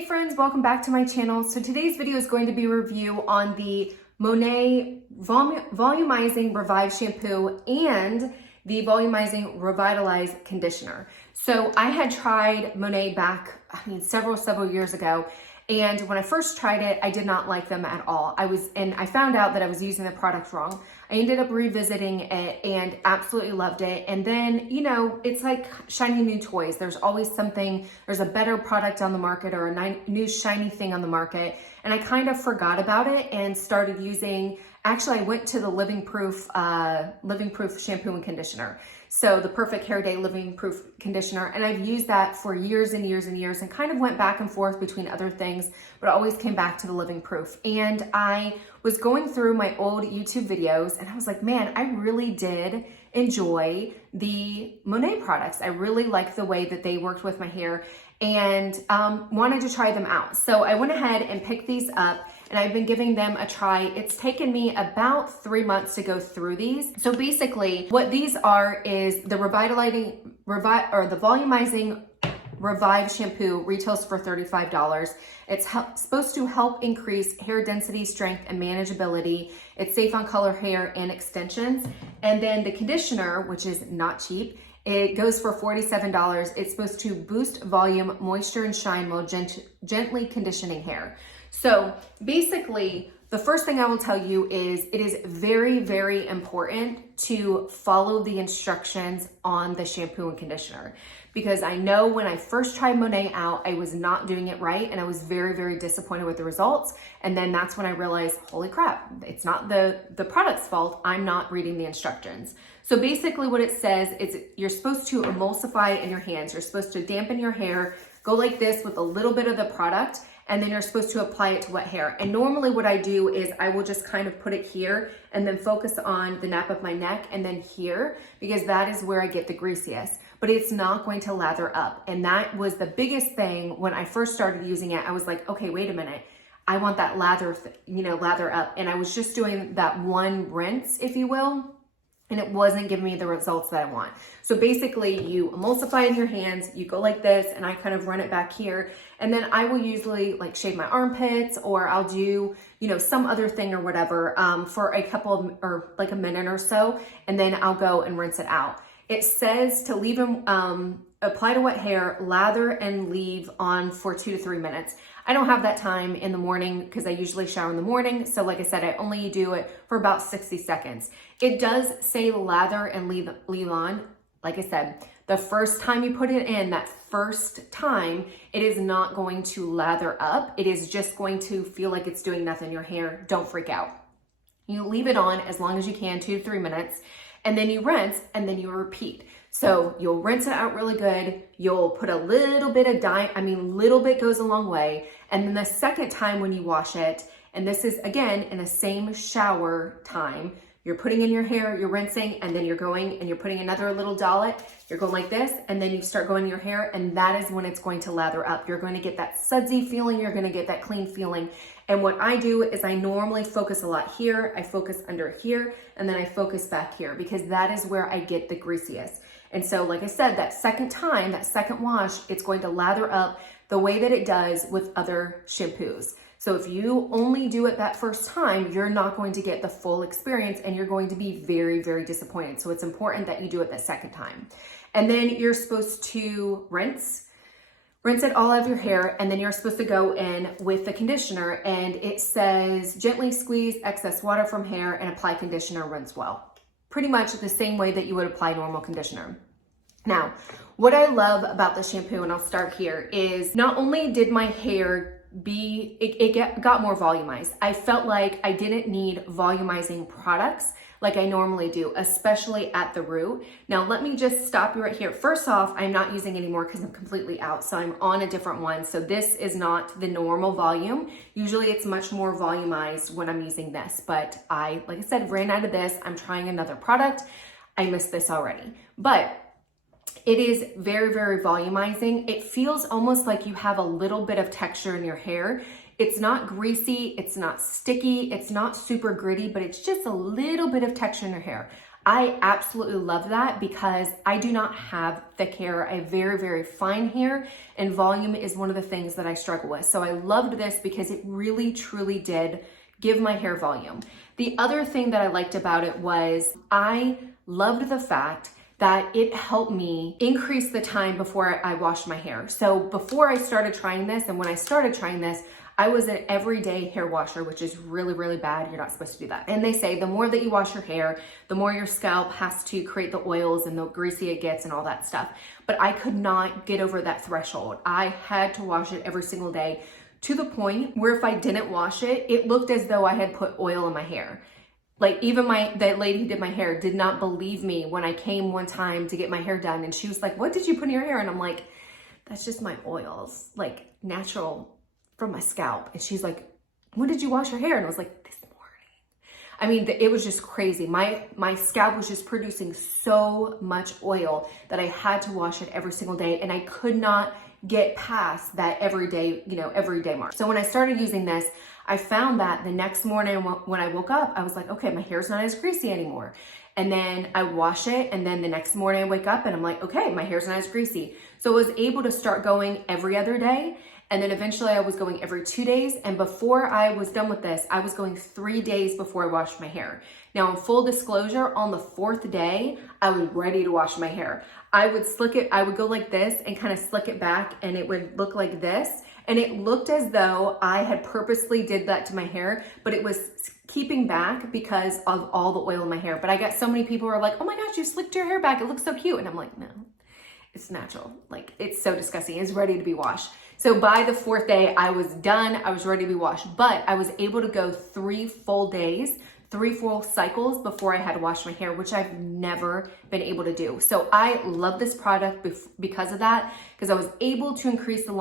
Hey friends, welcome back to my channel. So today's video is going to be a review on the Monat Volumizing Revive Shampoo and the Volumizing Revitalize Conditioner. So I had tried Monat back, several years ago. And when I first tried it, I did not like them at all. I found out that I was using the product wrong. I ended up revisiting it and absolutely loved it. And then, it's like shiny new toys. There's always something, there's a better product on the market or a new shiny thing on the market. And I kind of forgot about it and started using, actually I went to the Living Proof shampoo and conditioner. So the Perfect Hair Day Living Proof conditioner. And I've used that for years and years and years and kind of went back and forth between other things, but always came back to the Living Proof. And I was going through my old YouTube videos and I was like, man, I really did enjoy the Monat products. I really liked the way that they worked with my hair and wanted to try them out. So I went ahead and picked these up and I've been giving them a try. It's taken me about 3 months to go through these. So basically what these are is the Volumizing Revive Shampoo retails for $35. It's supposed to help increase hair density, strength, and manageability. It's safe on color hair and extensions. And then the conditioner, which is not cheap, it goes for $47. It's supposed to boost volume, moisture, and shine while gently conditioning hair. So basically, the first thing I will tell you is it is very, very important to follow the instructions on the shampoo and conditioner. Because I know when I first tried Monat out, I was not doing it right and I was very, very disappointed with the results. And then that's when I realized, holy crap, it's not the product's fault. I'm not reading the instructions. So basically what it says is you're supposed to emulsify it in your hands. You're supposed to dampen your hair, go like this with a little bit of the product, and then you're supposed to apply it to wet hair. And normally what I do is I will just kind of put it here and then focus on the nape of my neck and then here, because that is where I get the greasiest. But it's not going to lather up. And that was the biggest thing when I first started using it. I was like, okay, wait a minute. I want that lather up. And I was just doing that one rinse, if you will, and it wasn't giving me the results that I want. So basically you emulsify in your hands, you go like this, and I kind of run it back here. And then I will usually like shave my armpits, or I'll do, some other thing or whatever for a minute or so. And then I'll go and rinse it out. It says to leave them, apply to wet hair, lather and leave on for 2 to 3 minutes. I don't have that time in the morning because I usually shower in the morning. So like I said, I only do it for about 60 seconds. It does say lather and leave on. Like I said, the first time you put it in, that first time, it is not going to lather up. It is just going to feel like it's doing nothing in your hair. Don't freak out. You leave it on as long as you can, 2 to 3 minutes, and then you rinse and then you repeat. So you'll rinse it out really good. You'll put a little bit of little bit goes a long way. And then the second time when you wash it, and this is again in the same shower time, you're putting in your hair, you're rinsing, and then you're going and you're putting another little dollop. You're going like this, and then you start going in your hair, and that is when it's going to lather up. You're going to get that sudsy feeling. You're going to get that clean feeling. And what I do is I normally focus a lot here. I focus under here, and then I focus back here because that is where I get the greasiest. And so, like I said, that second time, that second wash, it's going to lather up the way that it does with other shampoos. So if you only do it that first time, you're not going to get the full experience and you're going to be very, very disappointed. So it's important that you do it that second time. And then you're supposed to rinse it all out of your hair, and then you're supposed to go in with the conditioner, and it says gently squeeze excess water from hair and apply conditioner, rinse well. Pretty much the same way that you would apply normal conditioner. Now, what I love about the shampoo, and I'll start here, is not only did my hair got more volumized. I felt like I didn't need volumizing products like I normally do, especially at the root. Now, let me just stop you right here. First off, I'm not using anymore because I'm completely out. So I'm on a different one. So this is not the normal volume. Usually it's much more volumized when I'm using this, but like I said, ran out of this. I'm trying another product. I missed this already, but it is very, very volumizing. It feels almost like you have a little bit of texture in your hair. It's not greasy, it's not sticky, it's not super gritty, but it's just a little bit of texture in your hair. I absolutely love that because I do not have thick hair. I have very, very fine hair, and volume is one of the things that I struggle with. So I loved this because it really, truly did give my hair volume. The other thing that I liked about it was I loved the fact that it helped me increase the time before I washed my hair. So before I started trying this, and when I started trying this, I was an everyday hair washer, which is really, really bad. You're not supposed to do that. And they say the more that you wash your hair, the more your scalp has to create the oils and the greasy it gets and all that stuff. But I could not get over that threshold. I had to wash it every single day, to the point where if I didn't wash it, it looked as though I had put oil in my hair. Like even that lady who did my hair did not believe me when I came one time to get my hair done. And she was like, what did you put in your hair? And I'm like, that's just my oils, like natural from my scalp. And she's like, when did you wash your hair? And I was like, this morning. I mean, it was just crazy. My scalp was just producing so much oil that I had to wash it every single day. And I could not get past that everyday mark. So when I started using this, I found that the next morning when I woke up, I was like, okay, my hair's not as greasy anymore. And then I wash it, and then the next morning I wake up and I'm like, okay, my hair's not as greasy. So I was able to start going every other day. And then eventually I was going every 2 days. And before I was done with this, I was going 3 days before I washed my hair. Now, in full disclosure, on the 4th day, I was ready to wash my hair. I would slick it, I would go like this and kind of slick it back, and it would look like this. And it looked as though I had purposely did that to my hair, but it was keeping back because of all the oil in my hair. But I got so many people who are like, oh my gosh, you slicked your hair back. It looks so cute. And I'm like, no, it's natural. Like, it's so disgusting. It's ready to be washed. So by the 4th day, I was done. I was ready to be washed, but I was able to go 3 full days, 3 full cycles before I had to wash my hair, which I've never been able to do. So I love this product because of that, because I was able to increase the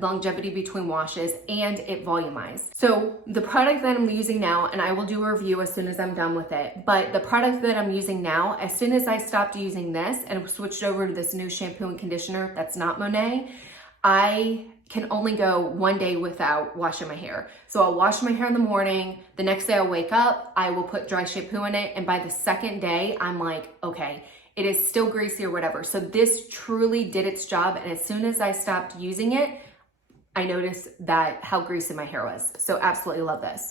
longevity between washes, and it volumized. So the product that I'm using now, and I will do a review as soon as I'm done with it, but the product that I'm using now, as soon as I stopped using this and switched over to this new shampoo and conditioner that's not Monat, I can only go 1 day without washing my hair. So I'll wash my hair in the morning. The next day I'll wake up, I will put dry shampoo in it. And by the 2nd day, I'm like, okay, it is still greasy or whatever. So this truly did its job. And as soon as I stopped using it, I noticed that how greasy my hair was. So absolutely love this.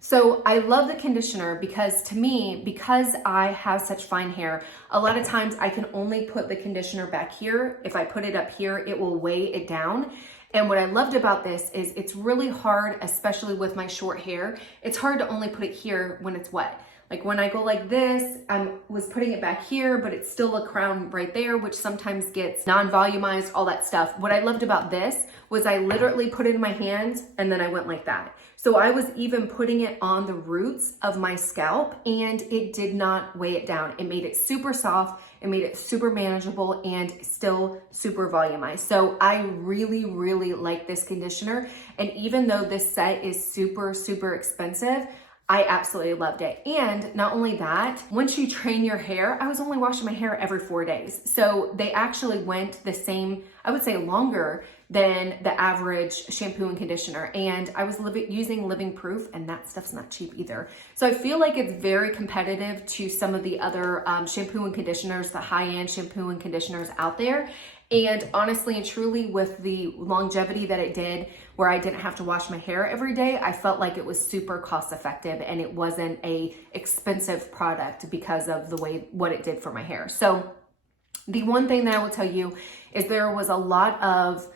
So I love the conditioner because to me, because I have such fine hair, a lot of times I can only put the conditioner back here. If I put it up here, it will weigh it down. And what I loved about this is it's really hard, especially with my short hair. It's hard to only put it here when it's wet. Like when I go like this, I was putting it back here, but it's still a crown right there, which sometimes gets non-volumized, all that stuff. What I loved about this was I literally put it in my hands and then I went like that. So I was even putting it on the roots of my scalp, and it did not weigh it down. It made it super soft, it made it super manageable, and still super volumized. So I really, really like this conditioner. And even though this set is super, super expensive, I absolutely loved it. And not only that, once you train your hair, I was only washing my hair every 4 days. So they actually went the same, I would say longer than the average shampoo and conditioner. And I was using Living Proof, and that stuff's not cheap either. So I feel like it's very competitive to some of the other shampoo and conditioners, the high-end shampoo and conditioners out there. And honestly and truly, with the longevity that it did, where I didn't have to wash my hair every day, I felt like it was super cost effective, and it wasn't a expensive product because of what it did for my hair. So the one thing that I will tell you is there was a lot of,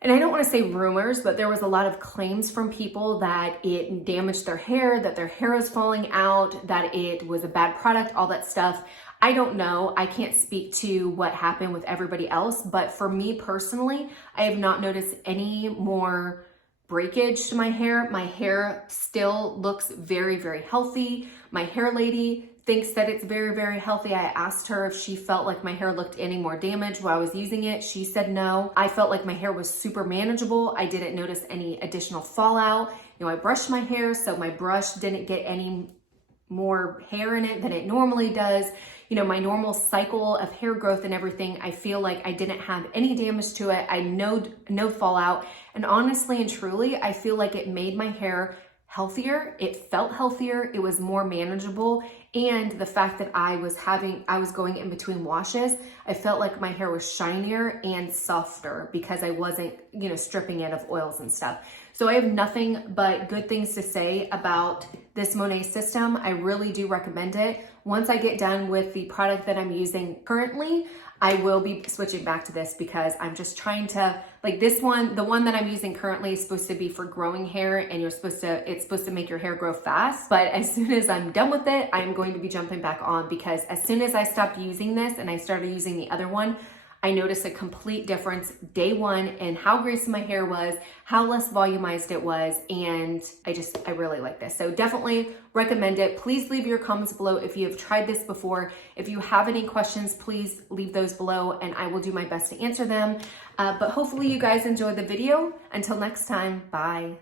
and I don't want to say rumors, but there was a lot of claims from people that it damaged their hair, that their hair was falling out, that it was a bad product, all that stuff. I don't know. I can't speak to what happened with everybody else, but for me personally, I have not noticed any more breakage to my hair. My hair still looks very, very healthy. My hair lady thinks that it's very, very healthy. I asked her if she felt like my hair looked any more damaged while I was using it. She said no. I felt like my hair was super manageable. I didn't notice any additional fallout. You know, I brushed my hair, so my brush didn't get any more hair in it than it normally does. You know, my normal cycle of hair growth and everything, I feel like I didn't have any damage to it. I no fallout. And honestly and truly, I feel like it made my hair healthier. It felt healthier. It was more manageable. And the fact that I was going in between washes, I felt like my hair was shinier and softer because I wasn't, stripping it of oils and stuff. So I have nothing but good things to say about this Monat system. I really do recommend it. Once I get done with the product that I'm using currently, I will be switching back to this because I'm just trying to, like this one, the one that I'm using currently is supposed to be for growing hair and it's supposed to make your hair grow fast. But as soon as I'm done with it, I'm going to be jumping back on because as soon as I stopped using this and I started using the other one, I noticed a complete difference day one in how greasy my hair was, how less volumized it was, and I really like this. So definitely recommend it. Please leave your comments below if you have tried this before. If you have any questions, please leave those below and I will do my best to answer them. But hopefully you guys enjoyed the video. Until next time, bye.